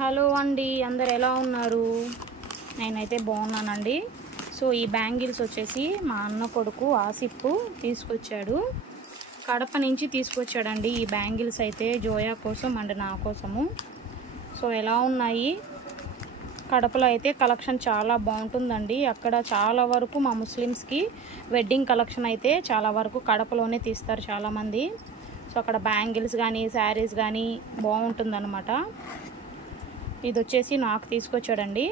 Hello అండి, అందరు ఎలా ఉన్నారు? నేనైతే బాగున్నానండి. సో ఈ బ్యాంగిల్స్ వచ్చేసి మా అన్న కొడుకు ఆసిఫ్ తీసుకొచ్చాడు, కడప నుంచి తీసుకొచ్చాడండి. ఈ బ్యాంగిల్స్ అయితే జోయా కోసం అండ్ నా కోసము. సో ఎలా ఉన్నాయి? కడపలో అయితే కలెక్షన్ చాలా బాగుంటుందండి. అక్కడ చాలా వరకు మా ముస్లిమ్స్కి వెడ్డింగ్ కలెక్షన్ అయితే చాలా వరకు కడపలోనే తీస్తారు చాలామంది. సో అక్కడ బ్యాంగిల్స్ కానీ శారీస్ కానీ బాగుంటుందన్నమాట. ఇది వచ్చేసి నాకు తీసుకొచ్చాడండి.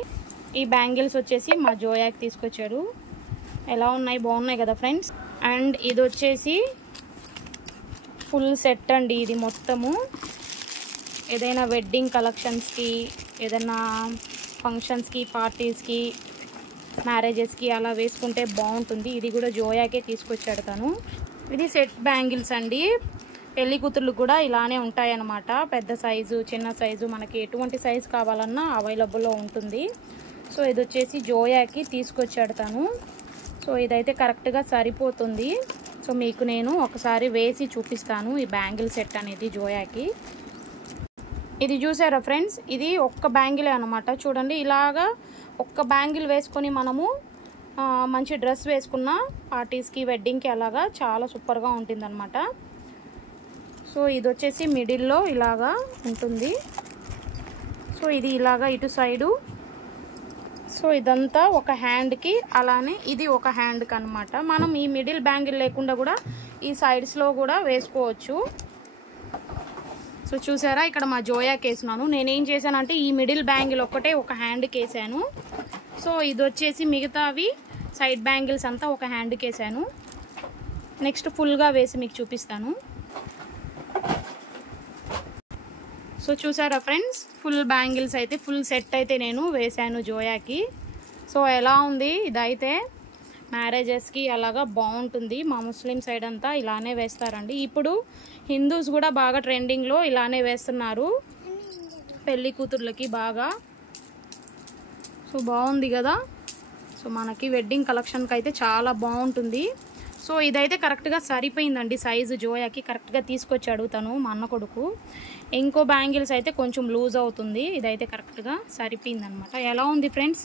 ఈ బ్యాంగిల్స్ వచ్చేసి మా జోయాకి తీసుకొచ్చాడు. ఎలా ఉన్నాయి? బాగున్నాయి కదా ఫ్రెండ్స్. అండ్ ఇది వచ్చేసి ఫుల్ సెట్ అండి. ఇది మొత్తము ఏదైనా వెడ్డింగ్ కలెక్షన్స్కి, ఏదైనా ఫంక్షన్స్కి, పార్టీస్కి, మ్యారేజెస్కి అలా వేసుకుంటే బాగుంటుంది. ఇది కూడా జోయాకే తీసుకొచ్చాడు తను. ఇది సెట్ బ్యాంగిల్స్ అండి. పెళ్లి కూతుర్లు కూడా ఇలానే ఉంటాయన్నమాట. పెద్ద సైజు, చిన్న సైజు, మనకి ఎటువంటి సైజు కావాలన్నా అవైలబుల్లో ఉంటుంది. సో ఇది వచ్చేసి జోయాకి తీసుకొచ్చాడు తను. సో ఇదైతే కరెక్ట్గా సరిపోతుంది. సో మీకు నేను ఒకసారి వేసి చూపిస్తాను ఈ బ్యాంగిల్ సెట్ అనేది జోయాకి. ఇది చూసారా ఫ్రెండ్స్, ఇది ఒక్క బ్యాంగిలే అనమాట. చూడండి, ఇలాగా ఒక్క బ్యాంగిల్ వేసుకొని మనము మంచి డ్రెస్ వేసుకున్న పార్టీస్కి, వెడ్డింగ్కి అలాగా చాలా సూపర్గా ఉంటుంది అనమాట. సో ఇది వచ్చేసి మిడిల్లో ఇలాగా ఉంటుంది. సో ఇది ఇలాగా ఇటు సైడు. సో ఇదంతా ఒక హ్యాండ్కి, అలానే ఇది ఒక హ్యాండ్కి అనమాట. మనం ఈ మిడిల్ బ్యాంగిల్ లేకుండా కూడా ఈ సైడ్స్లో కూడా వేసుకోవచ్చు. సో చూసారా, ఇక్కడ మా జోయాకి వేసినాను. నేనేం చేశానంటే ఈ మిడిల్ బ్యాంగిల్ ఒక్కటే ఒక హ్యాండ్కి వేసాను. సో ఇది వచ్చేసి మిగతావి సైడ్ బ్యాంగిల్స్ అంతా ఒక హ్యాండ్కి వేసాను. నెక్స్ట్ ఫుల్గా వేసి మీకు చూపిస్తాను. సో చూసారా ఫ్రెండ్స్, ఫుల్ బ్యాంగిల్స్ అయితే, ఫుల్ సెట్ అయితే నేను వేసాను జోయాకి. సో ఎలా ఉంది? ఇదైతే మ్యారేజెస్కి అలాగా బాగుంటుంది. మా ముస్లిం సైడ్ అంతా ఇలానే వేస్తారండి. ఇప్పుడు హిందూస్ కూడా బాగా ట్రెండింగ్లో ఇలానే వేస్తున్నారు పెళ్లి కూతుర్లకి బాగా. సో బాగుంది కదా. సో మనకి వెడ్డింగ్ కలెక్షన్కి అయితే చాలా బాగుంటుంది. సో ఇదైతే కరెక్ట్గా సరిపోయిందండి సైజు. జోయాకి కరెక్ట్గా తీసుకొచ్చాడు తను, మా అన్న కొడుకు. ఇంకో బ్యాంగిల్స్ అయితే కొంచెం లూజ్ అవుతుంది. ఇదైతే కరెక్ట్గా సరిపోయింది అనమాట. ఎలా ఉంది ఫ్రెండ్స్?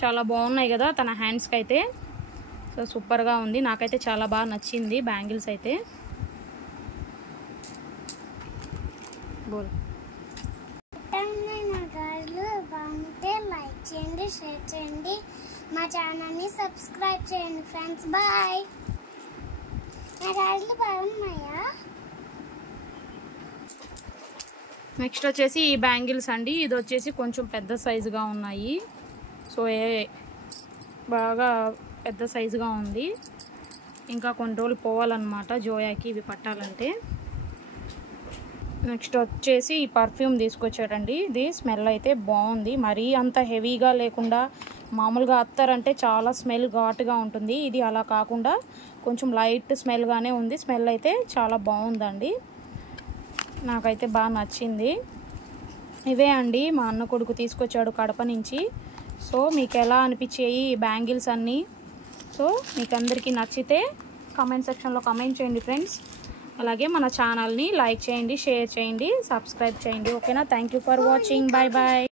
చాలా బాగున్నాయి కదా తన హ్యాండ్స్కి అయితే. సో సూపర్గా ఉంది. నాకైతే చాలా బాగా నచ్చింది బ్యాంగిల్స్ అయితే. బాగుంటే లైక్ చేయండి, షేర్ చేయండి, మా ఛానల్ని సబ్స్క్రైబ్ చేయండి ఫ్రెండ్స్. బాయ్. నా గాజులు బాగున్నాయా? నెక్స్ట్ వచ్చేసి ఈ బ్యాంగిల్స్ అండి. ఇది వచ్చేసి కొంచెం పెద్ద సైజుగా ఉన్నాయి. సో బాగా పెద్ద సైజుగా ఉంది. ఇంకా కొన్ని రోజులు పోవాలన్నమాట జోయాకి ఇవి పట్టాలంటే. నెక్స్ట్ వచ్చేసి ఈ పర్ఫ్యూమ్ తీసుకొచ్చాడండి. ఇది స్మెల్ అయితే బాగుంది. మరీ అంత హెవీగా లేకుండా, మామూలుగా అత్తరంటే చాలా స్మెల్ ఘాటుగా ఉంటుంది. ఇది అలా కాకుండా కొంచెం లైట్ స్మెల్గానే ఉంది. స్మెల్ అయితే చాలా బాగుందండి. నాకైతే బాగా నచ్చింది. ఇవే అండి మా అన్న కొడుకు తీసుకొచ్చాడు కడప నుంచి. సో మీకు ఎలా అనిపించాయి ఈ బ్యాంగిల్స్ అన్నీ? సో మీకు అందరికీ నచ్చితే కామెంట్ సెక్షన్లో కామెంట్ చేయండి ఫ్రెండ్స్. అలాగే మన ఛానల్ని లైక్ చేయండి, షేర్ చేయండి, సబ్స్క్రైబ్ చేయండి. ఓకేనా? Thank you for watching. Bye bye.